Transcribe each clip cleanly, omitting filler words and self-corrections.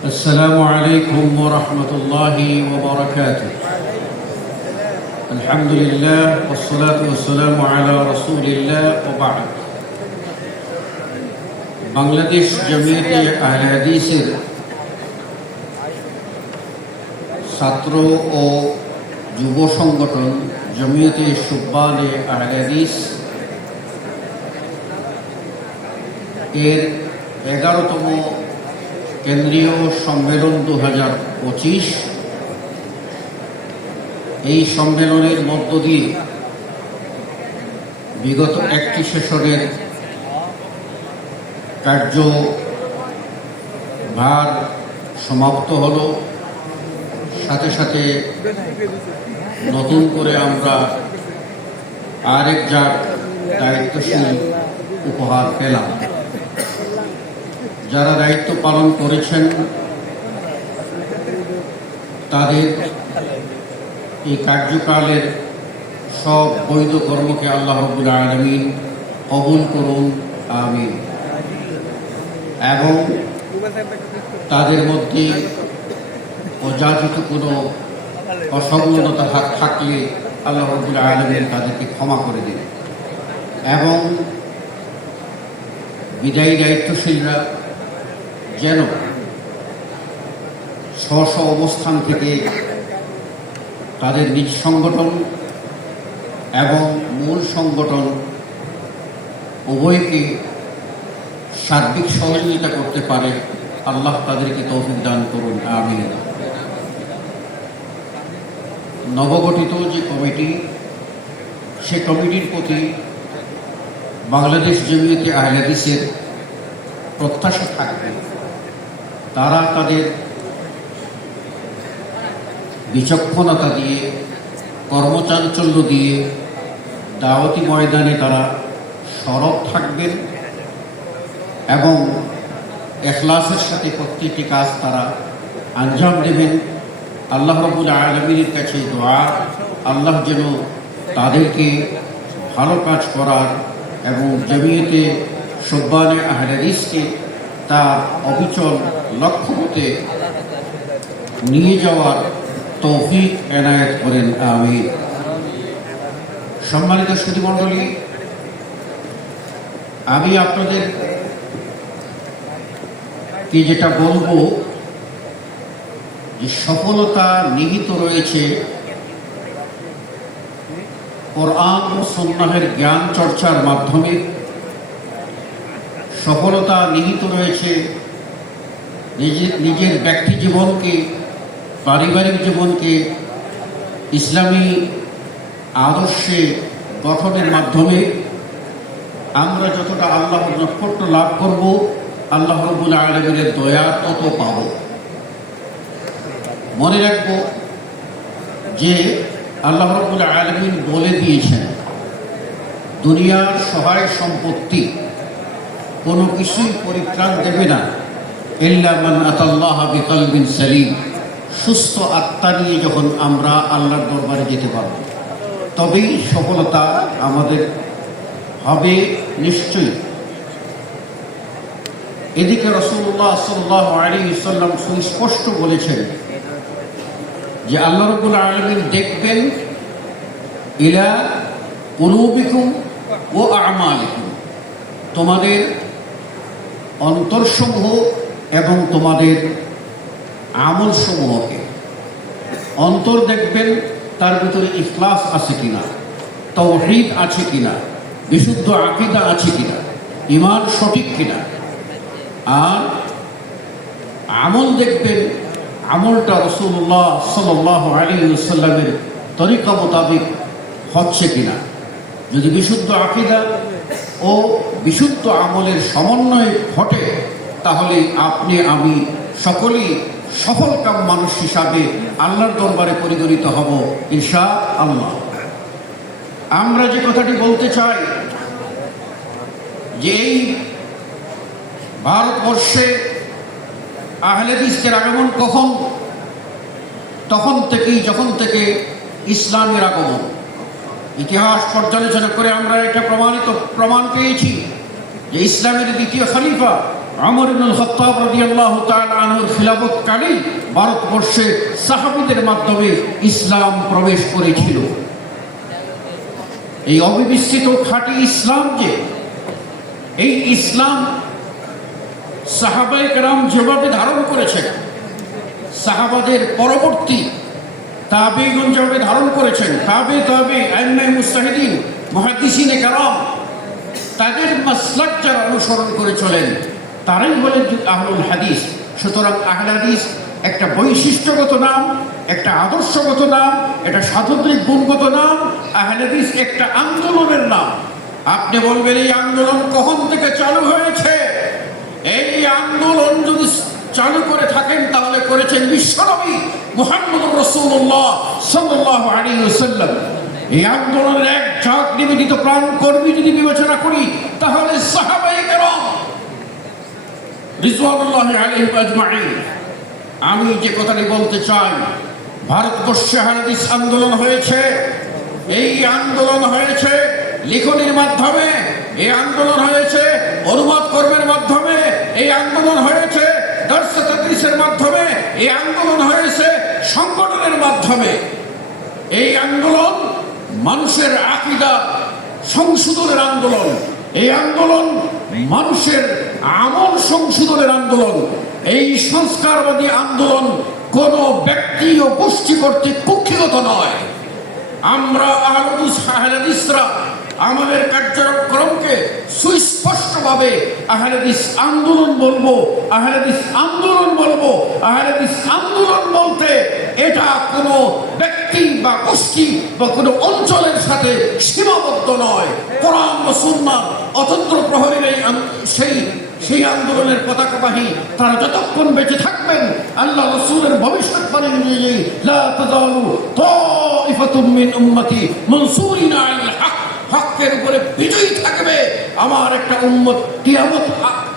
السلام عليكم ورحمة الله وبركاته. الحمد لله والصلاة والسلام على رسول الله وبعد. বাংলাদেশ জামিয়াতে আহলে হাদিসের ছাত্র ও যুব সংগঠন জামিয়াতে শুব্বানে আহলে হাদিস এর 11তম কেন্দ্রীয় সম্মেলন 2025 এই সম্মেলনের মধ্য দিয়ে বিগত একটি সেশনের কার্যভার সমাপ্ত হলো। সাথে সাথে নতুন করে আমরা আরেক দায়িত্বশীল উপহার পেলাম। যারা দায়িত্ব পালন করেছেন তাদের এই কার্যকালের সব বৈধ কর্মকে আল্লাহ রাব্বুল আলামিন কবুল করুন, আমিন। এবং তাদের মধ্যে অযাচিত কোনো অসংলগ্নতা থাকলে আল্লাহ রাব্বুল আলামিন তাদেরকে ক্ষমা করে দিন এবং বিদায়ী দায়িত্বশীলরা যেন স্ব অবস্থান থেকে তাদের নিজ সংগঠন এবং মূল সংগঠন উভয়কে সার্বিক সহযোগিতা করতে পারে। আল্লাহ তাদেরকে তৌফিক দান করুন, আমিন। নবগঠিত যে কমিটি, সে কমিটির প্রতি বাংলাদেশ জামিয়াতে আহলে হাদিসের প্রত্যাশা থাকবে তারা তাদের বিচক্ষণতা দিয়ে, কর্মচাঞ্চল্য দিয়ে দাওয়াতি ময়দানে তারা সরব থাকবেন এবং ইখলাসের সাথে প্রত্যেকটি কাজ তারা আঞ্জাম দেবেন। আল্লাহ রাব্বুল আলামিনের কাছে দোয়া, আল্লাহ যেন তাদেরকে ভালো কাজ করার এবং জামিয়াতে শুব্বানে আহলে হাদিসকে তার অবিচল লক্ষ্যপথে নিয়ে যাওয়ার তৌফিক এনায়েত করেন, আমিন। সম্মানিত সুধীমণ্ডলী, আমি আপনাদের যেটা বলবো যে সফলতা নিহিত রয়েছে কোরআন ও সুন্নাহের জ্ঞান চর্চার মাধ্যমে। সফলতা নিহিত রয়েছে নিজের ব্যক্তি জীবনকে, পারিবারিক জীবনকে ইসলামী আদর্শে গঠনের মাধ্যমে। আমরা যতটা আল্লাহর নৈকট্য লাভ করব, আল্লাহ রাব্বুল আলামিনের দয়া তত পাব। মনে রাখব যে আল্লাহ রাব্বুল আলামিন বলে দিয়েছেন, দুনিয়ার সহায় সম্পত্তি কোনো কিছুই পরিত্রাণ দেবে না ইল্লা মান আতাল্লাহা বিকলবিন সালিম। সুস্থ আত্মা নিয়ে যখন আমরা আল্লাহর দরবারে যেতে পারব, তবেই সফলতা আমাদের হবে নিশ্চয়ই। এদিকে রাসূলুল্লাহ সাল্লাল্লাহু আলাইহি ওয়াসাল্লাম সুস্পষ্ট বলেছেন যে আল্লাহ রাব্বুল আলামিন দেখবেন ইলা কুলুবিকুম ওয়া আ'মালিকুম, তোমাদের অন্তরসমূহ এবং তোমাদের আমলসমূহকে। অন্তর দেখবেন তার ভিতরে ইখলাস আছে কিনা, তাওহীদ আছে কিনা, বিশুদ্ধ আকীদা আছে কিনা, ঈমান সঠিক কিনা। আর আমল দেখবেন আমলটা রাসূলুল্লাহ সাল্লাল্লাহু আলাইহি ওয়াসাল্লামের তরিকা মোতাবেক হচ্ছে কিনা। যদি বিশুদ্ধ আকীদা ও বিশুদ্ধ আমলের সমন্বয় ঘটে, তাহলে আপনি আমি সকলেই সফলকাম মানুষ হিসাবে আল্লাহর দরবারে পরিগণিত হব ইনশাআল্লাহ। আমরা যে কথাটি বলতে চাই যে এই ভারতবর্ষে আহলে হাদিসের আগমন কখন? যখন থেকে ইসলামের আগমন। ইতিহাস পর্যালোচনা করে আমরা এটা প্রমাণ পেয়েছি যে ইসলামের দ্বিতীয় খলিফা ওমর ইবনুল খাত্তাব রাদিয়াল্লাহু তাআলা আনহুর খিলাফতকালে ভারতবর্ষে সাহাবীদের মাধ্যমে ইসলাম প্রবেশ করেছিল। এই অবিমিশ্রিত খাঁটি ইসলাম, যে এই ইসলাম সাহাবায়ে কেরাম যেভাবে ধারণ করেছেন, সাহাবাদের পরবর্তী তাবেঈগণ যেভাবে ধারণ করেছেন, আইম্মায়ে মুজতাহিদিন, মুহাদ্দিসিনে কেরাম, তাদের মাসলাক যারা অনুসরণ করে চলেন, তারাই হলেন আহলুল হাদিস। সুতরাং আহলে হাদিস একটা বৈশিষ্ট্যগত নাম, একটা আদর্শগত নাম, একটা সাধুত্রিক গুণগত নাম। আহলে হাদিস একটা আন্দোলনের নাম। আপনি বলবেন এই আন্দোলন কখন থেকে চালু হয়েছে? এই আন্দোলন যদি চালু করে থাকেন তাহলে করেছেন বিশ্বনবী মুহাম্মদুর রাসূলুল্লাহ সাল্লাল্লাহু আলাইহি ওয়াসাল্লাম। এই আন্দোলনের এক ঝাঁক নিবেদিত প্রাণ কর্মী যদি বিবেচনা করি তাহলে সাহাবায়ে কেরাম রিজওয়ানুল্লাহি আলাইহিম আজমাইন। আমি যে কথাটি বলতে চাই, ভারতবর্ষে হাদিস আন্দোলন হয়েছে। এই আন্দোলন হয়েছে লিখনির মাধ্যমে, এই আন্দোলন হয়েছে অনুবাদ কর্মের মাধ্যমে, এই আন্দোলন হয়েছে দর্স তাদরিসের মাধ্যমে, এই আন্দোলন হয়েছে সংগঠনের মাধ্যমে। এই আন্দোলন মানুষের আকীদা সংশোধনের আন্দোলন। এই আন্দোলন মানুষের আমল সংশোধনের আন্দোলন। এই সংস্কারবাদী আন্দোলন কোনো ব্যক্তি ও গোষ্ঠী কর্তৃক কুক্ষিগত নয়। আমরা আহলে হাদিসরা আমাদের কার্যক্রমকে সুস্পষ্টভাবে আহলে হাদিস আন্দোলন বলবো, আহলে হাদিস আন্দোলন বলবো। আহলে হাদিস আন্দোলন বলতে এটা কোনো ব্যক্তি বা গোষ্ঠী বা কোনো অঞ্চলের সাথে সীমাবদ্ধ নয়। কোরআন ও সুন্নাহ অতন্ত্র প্রহরীর সেই আন্দোলনের পতাকাবাহী তারা যতক্ষণ বেঁচে থাকবেন, আল্লাহ রাসূলের ভবিষ্যৎবাণী অনুযায়ী লা তাযালু তাইফাতুম মিন উম্মতি মানসুরিনা আলাল হক, হকের উপরে বিজয়ী থাকবে আমার একটা উম্মত কিয়ামত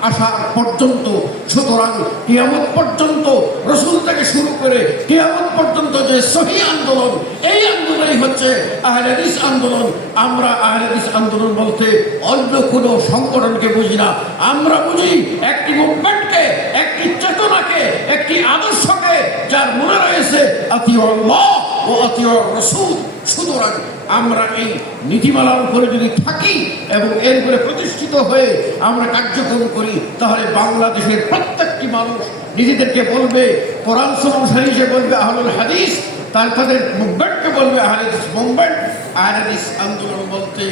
আসার পর্যন্ত। সুতরাং কিয়ামত পর্যন্ত রাসূল থেকে শুরু করে কিয়ামত পর্যন্ত যে সহিহ আন্দোলন, এই আন্দোলনই হচ্ছে আহলে হাদিস আন্দোলন। আমরা আহলে হাদিস আন্দোলন বলতে অন্য কোনো সংগঠনকে বুঝি না। আমরা বুঝি একটি মুভমেন্টকে, একটি চেতনাকে, একটি আদর্শকে, যার মনে রয়েছে আতিউল্লাহ ও আতিউর রাসূল। সুতরাং আমরা এই নীতিমালার উপরে যদি থাকি এবং এর উপরে প্রতিষ্ঠিত হয়ে আমরা কার্যক্রম করি, তাহলে বাংলাদেশের প্রত্যেকটি মানুষ নিজেদেরকে বলবে কোরআন অনুসারী, সে বলবে আহলুল হাদিস, তাদের মুভমেন্টকে বলবে আহলে হাদিস মুভমেন্ট। আহলে হাদিস আন্দোলন বলতে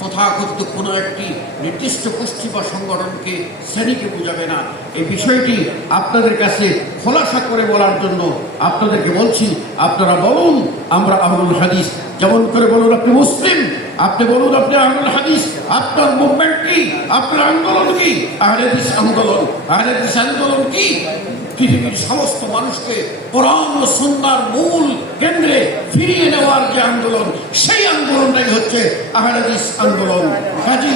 তথাকথিত কোনো একটি নির্দিষ্ট গোষ্ঠী বা সংগঠনকে, শ্রেণীকে বোঝাবে না। এই বিষয়টি আপনাদের কাছে খোলাসা করে বলার জন্য আপনাদেরকে বলছি, আপনারা বলুন আমরা আহলুল হাদিস। যেমন করে বলুন আপনি মুসলিম, আপনি বলুন আপনি আহলুল হাদিস। আপনার মুভমেন্ট কি? আপনার আন্দোলন কি? আহলে হাদিস আন্দোলন। আহলে হাদিস আন্দোলন কি? পৃথিবীর সমস্ত মানুষকে কোরআন ও সুন্নাহর মূল কেন্দ্রে ফিরিয়ে নেওয়ার যে আন্দোলন, সেই আন্দোলনটাই হচ্ছে আহলে হাদিস আন্দোলন। কাজী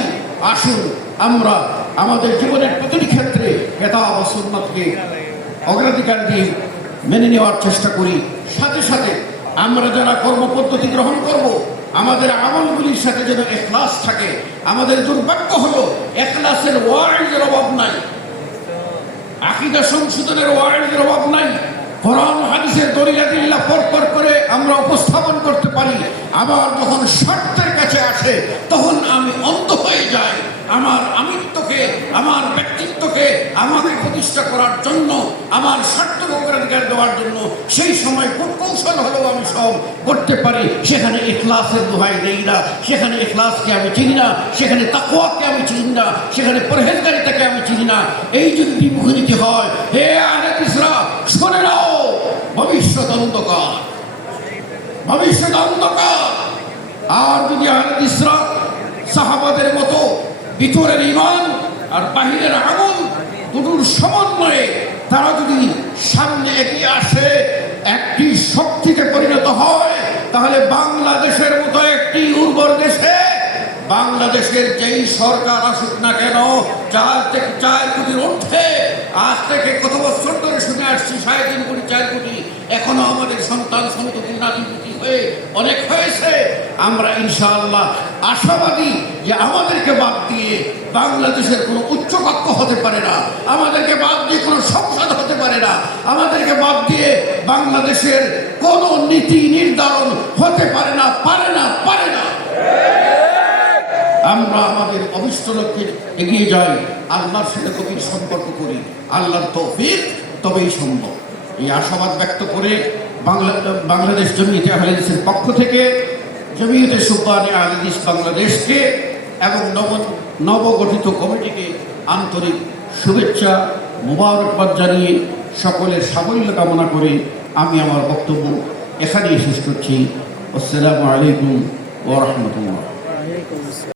আসুন আমরা আমাদের জীবনের প্রতিটি ক্ষেত্রে কিতাব ও সুন্নাহকে অগ্রাধিকার দিয়ে মেনে নেওয়ার চেষ্টা করি। সাথে সাথে আমরা যারা কর্মপদ্ধতি গ্রহণ করব, আমাদের আমলগুলির সাথে যেন ইখলাস থাকে। আমাদের দুর্ভাগ্য হলো ইখলাসের ওয়াইজের অভাব নাই, আকীদা সংশোধনের ওয়াইজের অভাব নাই। কোরআন হাদিসের দলিল-আদিল্লাহ পরপর করে আমরা উপস্থাপন করতে পারি, আবার যখন শর্তের কাছে আসে তখন আমি অন্ধ হয়ে যাই। আমার আমিত্বকে, আমার ব্যক্তিত্বকে আমাকে প্রতিষ্ঠা করার জন্য, আমার স্বার্থকে অগ্রাধিকার দেওয়ার জন্য সেই সময় খুব কৌশল হলেও আমি সব করতে পারি। সেখানে ইখলাসের দোহাই দেই না, সেখানে ইখলাসকে আমি চিনি না, সেখানে তাকওয়াকে আমি চিনি না, সেখানে পরহেজগারিতাকে আমি চিনি না। এই যদি বিমুখনীতি হয়, হে আহলে হাদিসরা শুনে নাও, ভবিষ্যৎ অন্ধকার, ভবিষ্যৎ অন্ধকার। আর যদি আহলে হাদিসরা সাহাবাদের মতো ভিতরের ঈমান আর বাহিরের আমল দুটোর সমন্বয়ে তারা যদি সামনে এগিয়ে আসে, একটি শক্তিতে পরিণত হয়, তাহলে বাংলাদেশের মতো একটি উর্বর দেশে, বাংলাদেশের যেই সরকার আসুক না কেন, 4 কোটির ঊর্ধ্বে, আজ থেকে কত বছর ধরে শুনে আসছি 3.5 কোটি 4 কোটি, এখনো আমাদের সন্তান সন্ততি নারী হয়ে অনেক হয়েছে। আমরা ইনশাআল্লাহ আশাবাদী যে আমাদেরকে বাদ দিয়ে বাংলাদেশের কোনো উচ্চকক্ষ হতে পারে না, আমাদেরকে বাদ দিয়ে কোনো সংসদ হতে পারে না, আমাদেরকে বাদ দিয়ে বাংলাদেশের কোনো নীতি নির্ধারণ হতে পারে না, পারে না, পারে না। আমরা আমাদের অভিষ্ট লক্ষ্যে এগিয়ে যাই, আল্লাহর সাথে গভীর সম্পর্ক করি, আল্লাহর তৌফিক তবেই সম্ভব। এই আশাবাদ ব্যক্ত করে বাংলাদেশ জমিয়তে আহলে হাদিসের পক্ষ থেকে জমিয়তে সুবহানে আহলে হাদিস বাংলাদেশকে এবং নবগঠিত কমিটিকে আন্তরিক শুভেচ্ছা মোবারকবাদ জানিয়ে সকলের সাফল্য কামনা করে আমি আমার বক্তব্য এখানেই শেষ করছি। আসসালামু আলাইকুম ওয়া রাহমাতুল্লাহ।